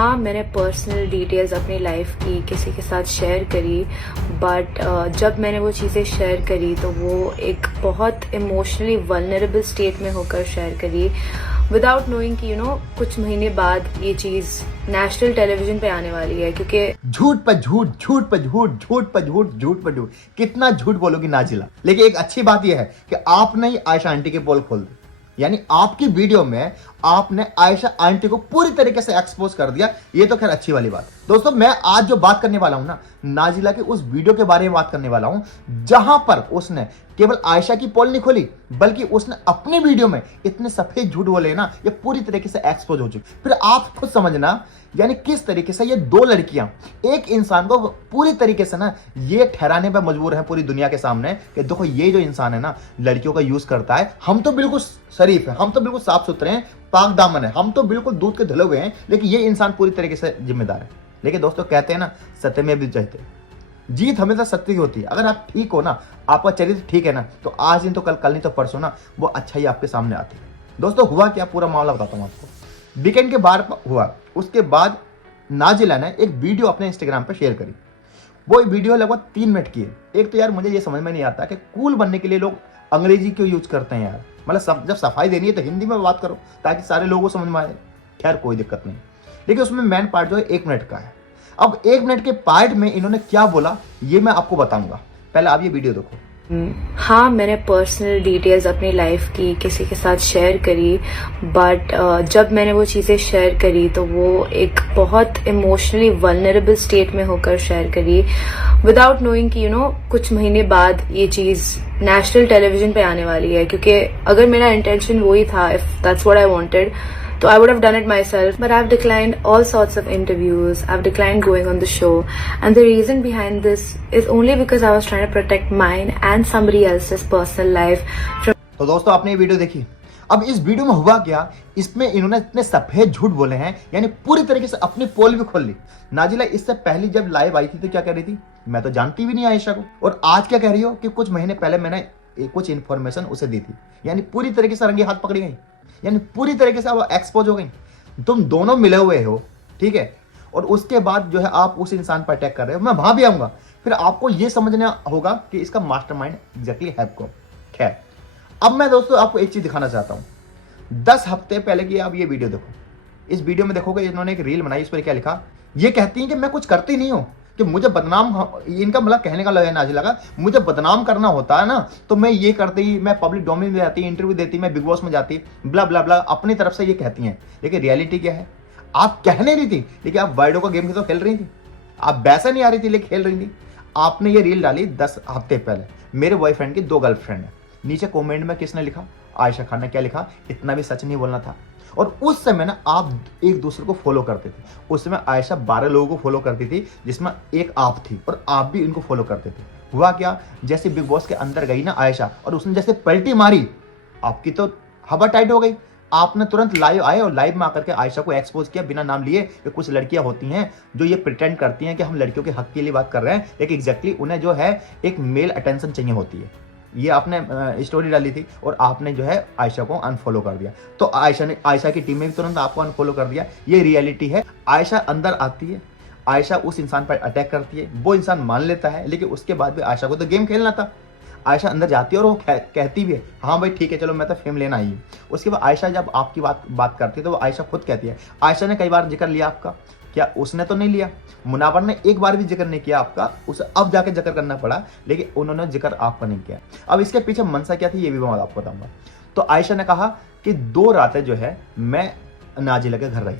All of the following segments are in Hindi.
हाँ, मैंने पर्सनल डिटेल्स अपनी लाइफ की किसी के साथ शेयर करी, बट जब मैंने वो चीज़ें शेयर करी तो वो एक बहुत इमोशनली वल्नरेबल स्टेट में होकर शेयर करी, विदाउट नोइंग कि कुछ महीने बाद ये चीज़ नेशनल टेलीविजन पे आने वाली है। क्योंकि झूठ पर झूठ, झूठ पर झूठ, झूठ पर झूठ, झूठ पर झूठ, कितना झूठ बोलोगी नाजिला। लेकिन एक अच्छी बात यह है कि आपने ही आयशा आंटी के पोल खोल दी, यानी आपकी वीडियो में आपने आयशा आंटी को पूरी तरीके से एक्सपोज कर दिया। ये तो खैर अच्छी वाली बात। दोस्तों, मैं आज जो बात करने वाला हूं ना, नाजिला की उस वीडियो के बारे में बात करने वाला हूं जहां पर उसने केवल आयशा की पोल नहीं खोली, बल्कि उसने अपनी वीडियो में इतने सफेद झूठ बोले ना, ये पूरी तरीके से एक्सपोज हो चुकी। फिर आप खुद समझना, यानी किस तरीके से ये दो लड़कियां एक इंसान को पूरी तरीके से ना ये ठहराने पर मजबूर है पूरी दुनिया के सामने कि देखो ये जो इंसान है ना लड़कियों का यूज करता है, हम तो बिल्कुल शरीफ है, हम तो बिल्कुल साफ सुथरे हैं, पाक दामन है, हम तो बिल्कुल दूध के धुले हुए हैं, लेकिन ये इंसान पूरी तरीके से जिम्मेदार है। लेकिन दोस्तों, कहते हैं ना सत्य में भी जयते, जीत हमेशा सत्य की होती है। अगर आप ठीक हो ना, आपका चरित्र ठीक है ना, तो आज नहीं तो कल, कल नहीं तो परसों ना वो अच्छाई आपके सामने आती है। दोस्तों, हुआ क्या, पूरा मामला बताता हूं आपको। वीकेंड के बाद हुआ, उसके बाद नाजिला ने एक वीडियो अपने इंस्टाग्राम पर शेयर करी। वो वीडियो लगभग 3 मिनट की है। एक तो यार मुझे ये समझ में नहीं आता कि कूल बनने के लिए लोग अंग्रेजी क्यों यूज करते हैं यार। मतलब जब सफाई देनी है तो हिंदी में बात करो ताकि सारे लोगों को समझ में आए। खैर कोई दिक्कत नहीं, लेकिन उसमें मेन पार्ट जो है 1 मिनट का है। अब 1 मिनट के पार्ट में इन्होंने क्या बोला ये मैं आपको बताऊंगा। पहले आप ये वीडियो देखो। हाँ, मैंने पर्सनल डिटेल्स अपनी लाइफ की किसी के साथ शेयर करी, बट जब मैंने वो चीज़ें शेयर करी तो वो एक बहुत इमोशनली वल्नरेबल स्टेट में होकर शेयर करी, विदाउट नोइंग कि कुछ महीने बाद ये चीज़ नेशनल टेलीविजन पे आने वाली है। क्योंकि अगर मेरा इंटेंशन वही था, if that's what I wanted, so I would have done it myself, but I've declined all sorts of interviews. I've declined going on the show, and the reason behind this is only because I was trying to protect mine and somebody else's personal life from. तो दोस्तों, आपने ये वीडियो देखी। अब इस वीडियो में हुआ क्या, इसमें इन्होंने इतने सफेद झूठ बोले हैं, यानी पूरी तरीके से अपनी पोल भी खोल ली। नाजिला इससे पहले जब लाइव आई थी तो क्या कह रही थी, मैं तो जानती भी नहीं आयशा को, और आज क्या कह रही हो कि कुछ महीने पहले मैंने कुछ इन्फॉर्मेशन उसे दी थी। यानी पूरी तरीके से रंगे हाथ पकड़ी गई, यानी पूरी तरीके से वो एक्सपोज हो गई। तुम दोनों मिले हुए हो, ठीक है, और उसके बाद जो है आप उस इंसान पर अटैक कर रहे हो। मैं वहां भी आऊंगा, फिर आपको ये समझना होगा कि इसका मास्टरमाइंड एग्जैक्टली है कौन। खैर, अब मैं दोस्तों आपको एक चीज दिखाना चाहता हूं। 10 हफ्ते पहले की आप ये वीडियो देखो। इस वीडियो में देखोगे इन्होंने एक रील बनाई, इस पर क्या लिखा, ये कहती है कि मैं कुछ करती नहीं हूं, कि मुझे बदनाम, इनका मतलब कहने का लगा नाजिला का, मुझे बदनाम करना होता है ना तो मैं ये करती, मैं पब्लिक डोमेन में जाती, इंटरव्यू देती, मैं बिग बॉस में जाती, ब्ला ब्ला ब्ला, अपनी तरफ से ये कहती हैं। लेकिन रियलिटी क्या है, आप कह नहीं रही थी, लेकिन आप वाइडो का गेम तो खेल रही थी। आप वैसा नहीं आ रही थी लेकिन खेल रही थी। आपने ये रील डाली 10 हफ्ते पहले। मेरे बॉयफ्रेंड की 2 गर्लफ्रेंड है। नीचे कॉमेंट में किसने लिखा, आयशा खान ने क्या लिखा, इतना भी सच नहीं बोलना था। और उस समय ना आप एक दूसरे को फॉलो करते थे। उस समय आयशा 12 लोगों को फॉलो करती थी, जिसमें एक आप थी, और आप भी इनको फॉलो करते थे। हुआ क्या, जैसे बिग बॉस के अंदर गई ना आयशा और उसने जैसे पलटी मारी, आपकी तो हवा टाइट हो गई। आपने तुरंत लाइव आए और लाइव में आकर के आयशा को एक्सपोज किया बिना नाम लिए कि कुछ लड़कियां होती हैं जो ये प्रिटेंड करती हैं कि हम लड़कियों के हक के लिए बात कर रहे हैं, लेकिन एग्जैक्टली उन्हें जो है एक मेल अटेंशन चाहिए होती है। ये आपने स्टोरी डाली थी और आपने जो है आयशा को अनफॉलो कर दिया। तो आयशा की टीम में भी तुरंत आपको अनफॉलो कर दिया। ये रियलिटी है। आयशा अंदर आती है, आयशा उस इंसान पर अटैक करती है, वो इंसान मान लेता है, लेकिन उसके बाद भी आयशा को तो गेम खेलना था। आयशा अंदर जाती है और वो कहती भी है, हाँ भाई ठीक है, चलो मैं तो फेम लेना आई हूँ। उसके बाद आयशा जब आपकी बात करती है तो वो आयशा खुद कहती है, आयशा ने कई बार जिक्र लिया आपका, क्या उसने तो नहीं लिया। मुनावर ने एक बार भी जिक्र नहीं किया आपका, उसे अब जाके जिक्र करना पड़ा, लेकिन उन्होंने जिक्र आपका नहीं किया। अब इसके पीछे मनसा क्या थी ये भी मैं आपको बताऊंगा। तो आयशा ने कहा कि 2 रातें जो है मैं नाजिला के घर रही,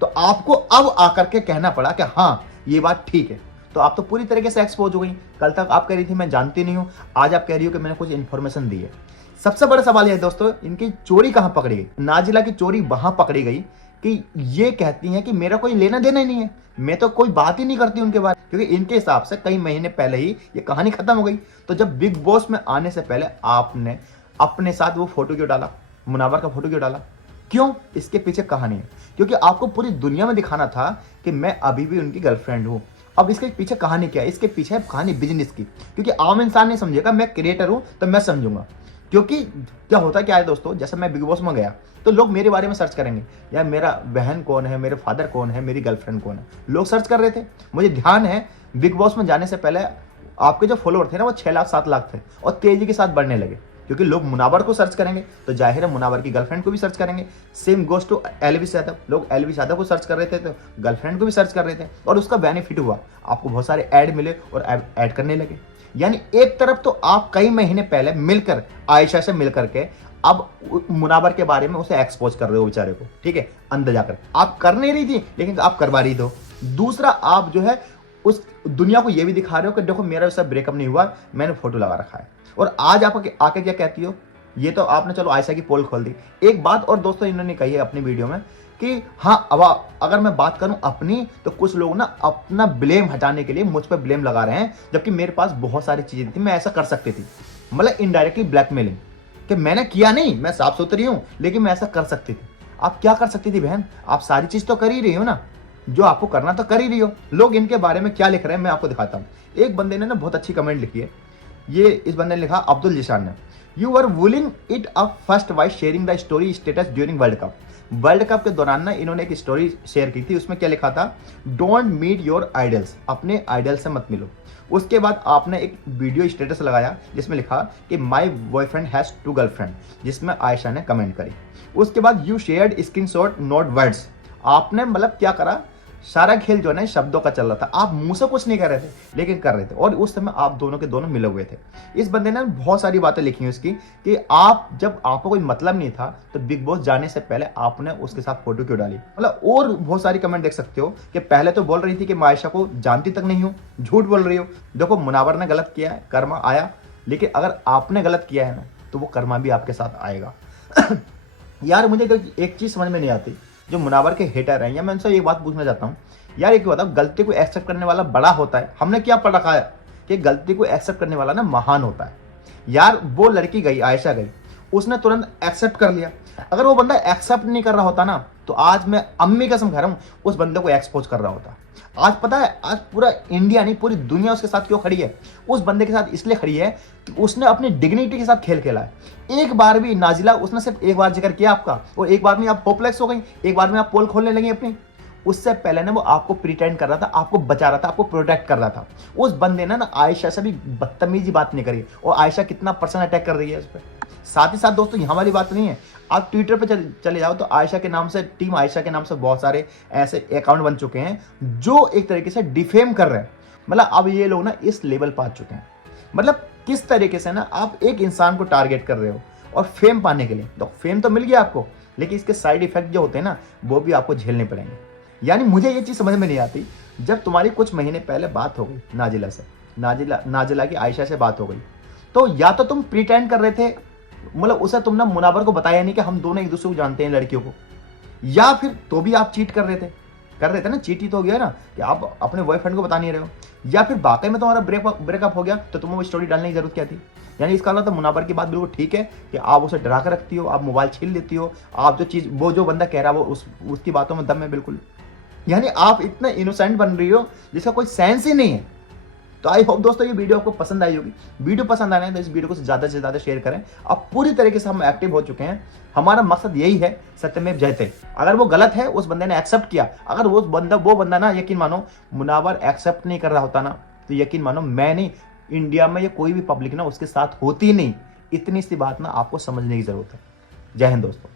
तो आपको अब आकर के कहना पड़ा कि हाँ ये बात ठीक है। तो आप तो पूरी तरीके से एक्सपोज हो गई। कल तक आप कह रही थी मैं जानती नहीं हूं, आज आप कह रही हो कि मैंने कुछ इंफॉर्मेशन दी है। सबसे बड़ा सवाल यह है दोस्तों, इनकी चोरी कहां पकड़ी गई। नाजिला की चोरी वहां पकड़ी गई कि ये कहती हैं कि मेरा कोई लेना देना ही नहीं है, मैं तो कोई बात ही नहीं करती उनके बारे, क्योंकि इनके हिसाब से कई महीने पहले ही ये कहानी खत्म हो गई। तो जब बिग बॉस में आने से पहले आपने अपने साथ वो फोटो क्यों डाला, मुनावर का फोटो क्यों डाला, क्यों? इसके पीछे कहानी है, क्योंकि आपको पूरी दुनिया में दिखाना था कि मैं अभी भी उनकी गर्लफ्रेंड हूं। अब इसके पीछे कहानी क्या है, इसके पीछे है कहानी बिजनेस की, क्योंकि आम इंसान नहीं समझेगा, मैं क्रिएटर हूं तो मैं समझूंगा। क्योंकि क्या है दोस्तों, जैसे मैं बिग बॉस में गया तो लोग मेरे बारे में सर्च करेंगे, यार मेरा बहन कौन है, मेरे फादर कौन है, मेरी गर्लफ्रेंड कौन है, लोग सर्च कर रहे थे। मुझे ध्यान है बिग बॉस में जाने से पहले आपके जो फॉलोअर थे ना वो 6 लाख 7 लाख थे और तेजी के साथ बढ़ने लगे, क्योंकि लोग मुनावर को सर्च करेंगे तो जाहिर है मुनावर की गर्लफ्रेंड को भी सर्च करेंगे। Same goes to Elvish Yadav, लोग एलविस यादव को सर्च कर रहे थे तो गर्लफ्रेंड को भी सर्च कर रहे थे और उसका बेनिफिट हुआ, आपको बहुत सारे ऐड मिले और ऐड करने लगे। यानी एक तरफ तो आप कई महीने पहले मिलकर आयशा से मिलकर के अब मुनावर के बारे में उसे एक्सपोज कर रहे हो बेचारे को, ठीक है, अंदर जाकर आप कर नहीं रही थी लेकिन आप करवा रही दो। दूसरा आप जो है उस दुनिया को ये भी दिखा रहे हो कि देखो मेरा वैसा ब्रेकअप नहीं हुआ, मैंने फोटो लगा रखा है। और आज आप आके क्या कहती हो, ये तो आपने चलो आयशा की पोल खोल दी। एक बात और दोस्तों इन्होंने कही है अपनी वीडियो में कि हाँ अब अगर मैं बात करूं अपनी, तो कुछ लोग ना अपना ब्लेम हटाने के लिए मुझ पर ब्लेम लगा रहे हैं, जबकि मेरे पास बहुत सारी चीजें थी, मैं ऐसा कर सकती थी। मतलब इनडायरेक्टली ब्लैकमेलिंग कि मैंने किया नहीं, मैं साफ सुथरी हूं लेकिन मैं ऐसा कर सकती थी। आप क्या कर सकती थी बहन, आप सारी चीज तो कर ही रही हो ना, जो आपको करना तो कर ही रही हो। लोग इनके बारे में क्या लिख रहे हैं मैं आपको दिखाता हूँ। एक बंदे ने ना बहुत अच्छी कमेंट लिखी है, ये इस बंदे ने लिखा, अब्दुल जिशान ने, you are wooling it up first by sharing the story status during world cup. World cup के दौरान ना इन्होंने एक स्टोरी शेयर की थी, उसमें क्या लिखा था, डोंट मीट योर आइडल्स, अपने आइडल से मत मिलो। उसके बाद आपने एक वीडियो स्टेटस लगाया जिसमें लिखा कि माई बॉयफ्रेंड हैज 2 गर्लफ्रेंड, जिसमें आयशा ने कमेंट करी। उसके बाद you shared screenshot note words, आपने मतलब क्या करा, सारा खेल जो है ना शब्दों का चल रहा था, आप मुंह से कुछ नहीं कर रहे थे लेकिन कर रहे थे, और उस समय आप दोनों के दोनों मिले हुए थे। इस बंदे ने बहुत सारी बातें लिखी हैं उसकी कि आप जब आपको कोई मतलब नहीं था तो बिग बॉस जाने से पहले आपने उसके साथ फोटो क्यों डाली। मतलब और बहुत सारी कमेंट देख सकते हो कि पहले तो बोल रही थी कि मैं आयशा को जानती तक नहीं हूँ, झूठ बोल रही हो। देखो मुनावर ने गलत किया है, कर्मा आया, लेकिन अगर आपने गलत किया है ना तो वो कर्मा भी आपके साथ आएगा। यार मुझे तो एक चीज समझ में नहीं आती, जो मुनावर के हेटर हैं, या मैं उनसे एक बात पूछना चाहता हूँ, यार एक बताओ, गलती को एक्सेप्ट करने वाला बड़ा होता है। हमने क्या पढ़ रखा है कि गलती को एक्सेप्ट करने वाला ना महान होता है। यार वो लड़की गई, आयशा गई, उसने तुरंत एक्सेप्ट कर लिया। अगर वो बंदा एक्सेप्ट नहीं कर रहा होता ना तो आज मैं अम्मी कसम खा रहा हूँ उस बंदे को एक्सपोज कर रहा होता। आज पता है, आज पूरा इंडिया नहीं पूरी दुनिया उसके साथ क्यों खड़ी है, उस बंदे के साथ इसलिए खड़ी है कि उसने अपनी डिग्निटी के साथ खेल खेला है। एक बार भी नाजिला, उसने सिर्फ एक बार जिक्र किया आपका और एक बार में आप होपलेस हो गई, एक बार में आप पोल खोलने लगी अपनी। उससे पहले ना वो आपको प्रिटेंड कर रहा था, आपको बचा रहा था, आपको प्रोटेक्ट कर रहा था। उस बंदे ने ना आयशा से भी बदतमीजी बात नहीं करी, और आयशा कितना पर्सनल अटैक कर रही है उस पर। साथ ही साथ दोस्तों यहाँ वाली बात नहीं है, आप ट्विटर पे चले जाओ तो आयशा के नाम से, टीम आयशा के नाम से बहुत सारे ऐसे अकाउंट बन चुके हैं जो एक तरीके से डिफेम कर रहे हैं। मतलब अब ये लोग ना इस लेवल पर आ चुके हैं। मतलब किस तरीके से ना आप एक इंसान को टारगेट कर रहे हो और फेम पाने के लिए, तो फेम तो मिल गया आपको, लेकिन इसके साइड इफेक्ट जो होते हैं ना वो भी आपको झेलने पड़ेंगे। यानी मुझे ये चीज समझ में नहीं आती, जब तुम्हारी कुछ महीने पहले बात हो गई नाजिला से, नाजिला की आयशा से बात हो गई, तो या तो तुम प्रिटेंड कर रहे थे, मतलब उसे तुमने मुनावर को बताया नहीं कि हम दोनों एक दूसरे को जानते हैं लड़कियों को, या फिर तो भी आप चीट कर रहे थे ना, चीट ही तो हो गया ना कि आप अपने बॉयफ्रेंड को बता नहीं रहे हो, या फिर वाकई में तुम्हारा ब्रेकअप हो गया तो तुम्हें वो स्टोरी डालने की जरूरत क्या थी। यानी इसका मतलब तो मुनावर की बात बिल्कुल ठीक है कि आप उसे डरा कर रखती हो, आप मोबाइल छीन लेती हो, आप जो चीज, वो जो बंदा कह रहा है वो उसकी बातों में दम है बिल्कुल। यानी आप इतना इनोसेंट बन रही हो जिसका कोई सेंस ही नहीं है। तो आई होप दोस्तों ये वीडियो आपको पसंद आई होगी। वीडियो पसंद आने तो इस वीडियो को ज़्यादा से ज़्यादा शेयर करें। अब पूरी तरीके से हम एक्टिव हो चुके हैं, हमारा मकसद यही है, सत्यमेव जयते। अगर वो गलत है, उस बंदे ने एक्सेप्ट किया, अगर वो बंदा ना, यकीन मानो मुनावर एक्सेप्ट नहीं कर रहा होता ना, तो यकीन मानो मैं नहीं, इंडिया में ये कोई भी पब्लिक ना उसके साथ होती नहीं। इतनी सी बात ना आपको समझने की जरूरत है। जय हिंद दोस्तों।